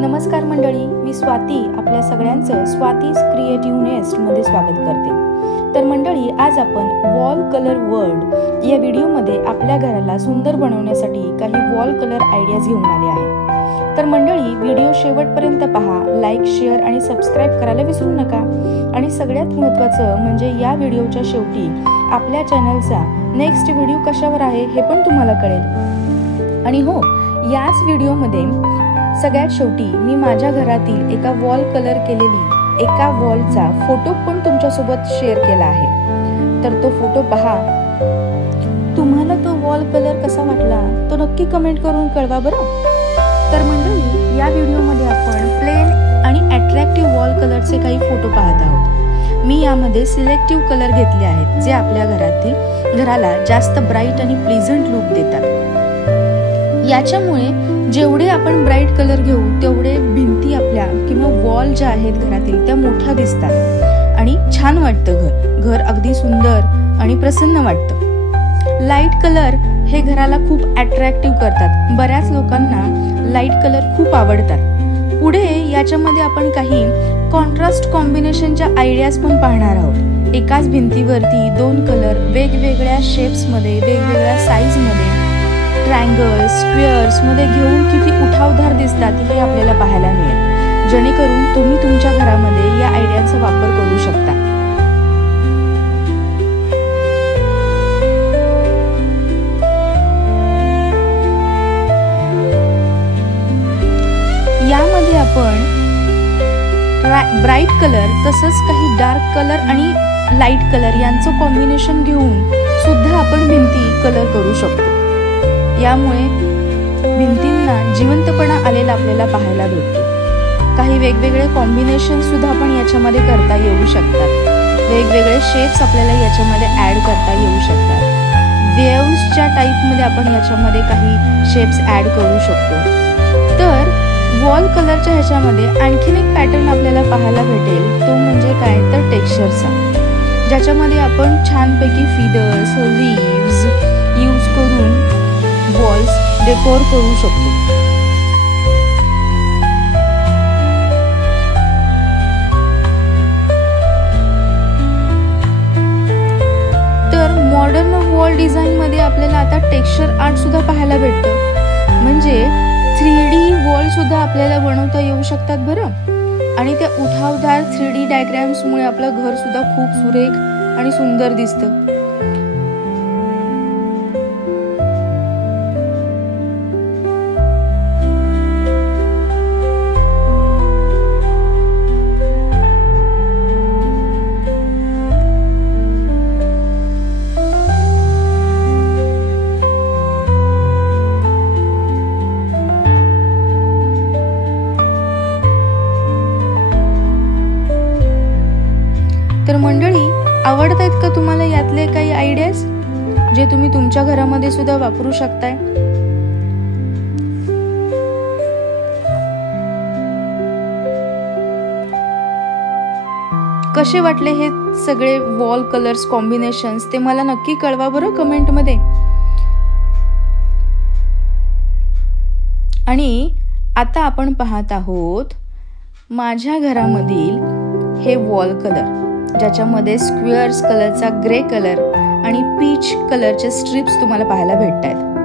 नमस्कार मंडळी, मी स्वाती आपल्या सगळ्यांचं स्वातीज क्रिएटिव्ह नेस्ट मध्ये स्वागत करते। तर मंडळी, आज आपण वॉल कलर वर्ल्ड या व्हिडिओमध्ये आपल्या घराला सुंदर बनवण्यासाठी काही वॉल कलर आयडियाज घेऊन आले आहे। तर मंडळी, व्हिडिओ शेवटपर्यंत पहा, लाईक, शेअर आणि सबस्क्राइब करायला विसरू नका। आणि सगळ्यात महत्त्वाचं म्हणजे या व्हिडिओच्या शेवटी आपल्या चॅनलचा नेक्स्ट व्हिडिओ कशावर आहे हे पण तुम्हाला कळेल। आणि हो, याच व्हिडिओमध्ये सगळ्यात शेवटी मी माझ्या घरातील एका वॉल कलर केलेली एका वॉलचा फोटो पण तुमच्यासोबत शेअर केला आहे। तर तो फोटो पहा। तुम्हाला तो वॉल कलर कसा वाटला तो नक्की कमेंट करून कळवा बरं। तर मंडळी, या व्हिडिओमध्ये आपण प्लेन आणि अट्रॅक्टिव्ह वॉल कलरचे काही फोटो पाहत आहोत। मी यामध्ये सिलेक्टिव्ह कलर घेतले आहेत जे आपल्या घराला जास्त ब्राईट आणि प्लीझंट लुक देतात। याच्यामुळे जेवढे आपण ब्राईट कलर घेऊ तेवढे भिंती आपल्या किंवा वॉल ज्या आहेत घरातील त्या मोठ्या दिसतात आणि छान वाटतं। घर अगदी सुंदर आणि प्रसन्न वाटतं। लाईट कलर हे घराला खूप अट्रॅक्टिव्ह करतात। बऱ्याच लोकांना लाईट कलर खूप आवडतात। पुढे याच्यामध्ये आपण काही कॉन्ट्रास्ट कॉम्बिनेशनच्या आयडियाज पण पाहणार आहोत। एकाच भिंतीवरती दोन कलर वेगवेगळ्या शेप्समध्ये, वेगवेगळ्या साईजमध्ये, ट्रायंगल, स्क्वेअर्स मध्ये घेऊन किती उठावदार दिसतात हे आपल्याला पाहायला मिळेल। जेणेकरून तुम्ही तुमच्या घरामध्ये या आयडियाचा वापर करू शकता। यामध्ये आपण ब्राईट कलर तसंच काही डार्क कलर आणि लाईट कलर यांचं कॉम्बिनेशन घेऊन सुद्धा आपण भिंती कलर करू शकतो। यामुळे भिंतींना जिवंतपणा आलेला आपल्याला पाहायला भेटतो। काही वेगवेगळे कॉम्बिनेशन सुद्धा आपण याच्यामध्ये करता येऊ शकतात। वेगवेगळे शेप्स आपल्याला याच्यामध्ये ऍड करता येऊ शकतात। वेव्हजच्या टाईपमध्ये आपण याच्यामध्ये काही शेप्स ऍड करू शकतो। तर वॉल कलरच्या ह्याच्यामध्ये आणखीन एक पॅटर्न आपल्याला पाहायला भेटेल, तो म्हणजे काय तर टेक्स्चरचा, ज्याच्यामध्ये आपण छानपैकी फिदर्स, लीव्स यूज करून वॉल्स डेकोर करू शकतो। तर मॉडर्न वॉल डिझाईन मध्ये आपल्याला आता टेक्स्चर आर्ट सुद्धा पाहायला भेटतं। म्हणजे 3D वॉल सुद्धा आपल्याला बनवता येऊ शकतात बरं। आणि त्या उठावदार 3D डायग्राम्स मुळे आपलं घर सुद्धा खूप सुरेख आणि सुंदर दिसतं। तर मंडळी, आवडत आहेत का तुम्हाला यातले काही आयडियाज जे तुम्ही तुमच्या घरामध्ये सुद्धा वापरू शकताय? कसे वाटले हे सगळे वॉल कलर्स कॉम्बिनेशन्स ते मला नक्की कळवा बरं कमेंट मध्ये। आणि आता आपण पाहत आहोत माझ्या घरामधील हे वॉल कलर, ज्याच्यामध्ये स्क्वेअर्स कलरचा ग्रे कलर आणि पीच कलरचे स्ट्रिप्स तुम्हाला पाहायला भेटतात।